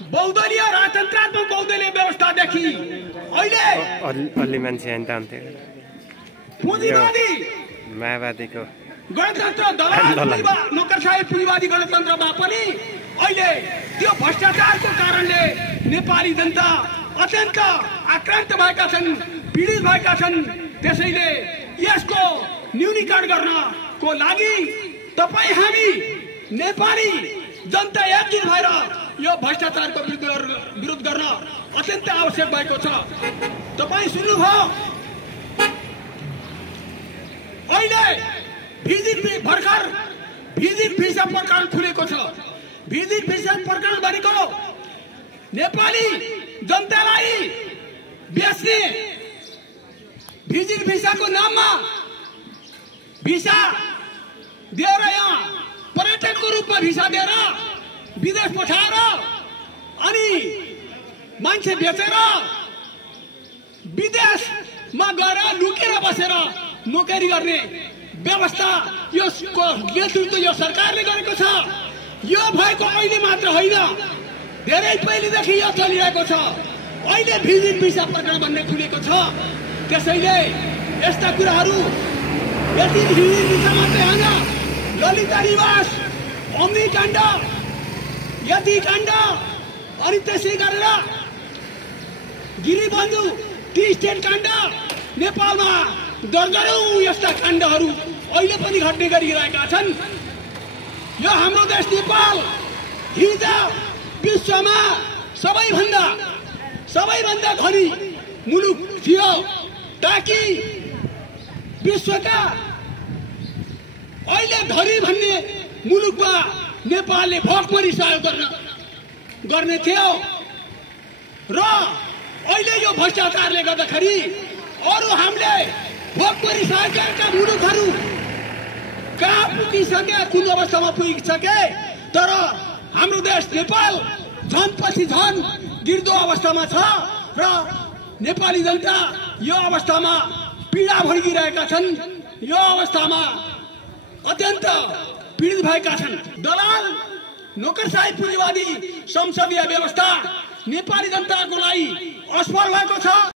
बहुदलीय राजतन्त्रात्मक बहुदलीय व्यवस्थादेखि अहिले अलि मान्छे आन्थे पुँजीवादी माओवादीको गणतन्त्र दलाल नोकरशाही पुँजीवादी गणतन्त्रमा पनि अहिले त्यो भ्रष्टाचारको कारणले नेपाली जनता अत्यन्त आक्रान्त भएका छन्, पीडित भएका छन्। त्यसैले यसको न्यूनीकरण गर्नको लागि तपाई हामी नेपाली जनता एकजुट भएर यो भ्रष्टाचारको विरोध गर्न अत्यन्त आवश्यक भएको छ। तपाई सुन्नुभयो अहिले भर्खर भिजिट भिसा प्रकरण खुलेको छ। भिजिट भिसा प्रकरण भनेको नेपाली जनतालाई बेच्ने, भिजिट भिसाको नाममा भिसा दिएर यहाँ पर्यटकको रूपमा भिसा दिएर विदेश पठाएर अनि मान्छे बेचेर विदेशमा गएर लुकेर बसेर नोकरी गर्ने व्यवस्था यो नेतृत्व यो सरकारले गरेको छ। यो भएको अहिले मात्र होइन, धेरै पहिलेदेखि यो चलिरहेको छ। अहिले भिजिट भिसा प्रकरण भन्ने खुलेको छ। त्यसैले यस्ता कुराहरू यति भिजिट भिसा मात्रै होइन, ललिता निवास, अग्निकाण्ड, यति काण्ड अनि त्यसै गरेर गिरिबन्धु टी स्टेट काण्ड नेपालमा दर्जनौं यस्ता काण्डहरू अहिले पनि घट्ने गरिरहेका छन्। यो हाम्रो देश नेपाल हिजो विश्वमा सबैभन्दा धनी मुलुक थियो, ताकि विश्वका अहिले धनी भन्ने मुलुकमा नेपालले भोकमरी सहयोग गर्ने थियो र अहिले यो भ्रष्टाचारले गर्दाखेरि अरू हामीले भोकमरी सहयोग गरेका मुलुकहरू कहाँ पुगिसके, कुन अवस्थामा पुगिसके, तर हाम्रो देश नेपाल झन पछि झन गिर्दो अवस्थामा छ र नेपाली जनता यो अवस्थामा पीडा भोगिरहेका छन्। यो अवस्थामा अत्यन्त पीडित भएका छन्। दलाल नोकरशाही पुँजीवादी संसदीय व्यवस्था नेपाली जनताको लागि असफल भएको छ।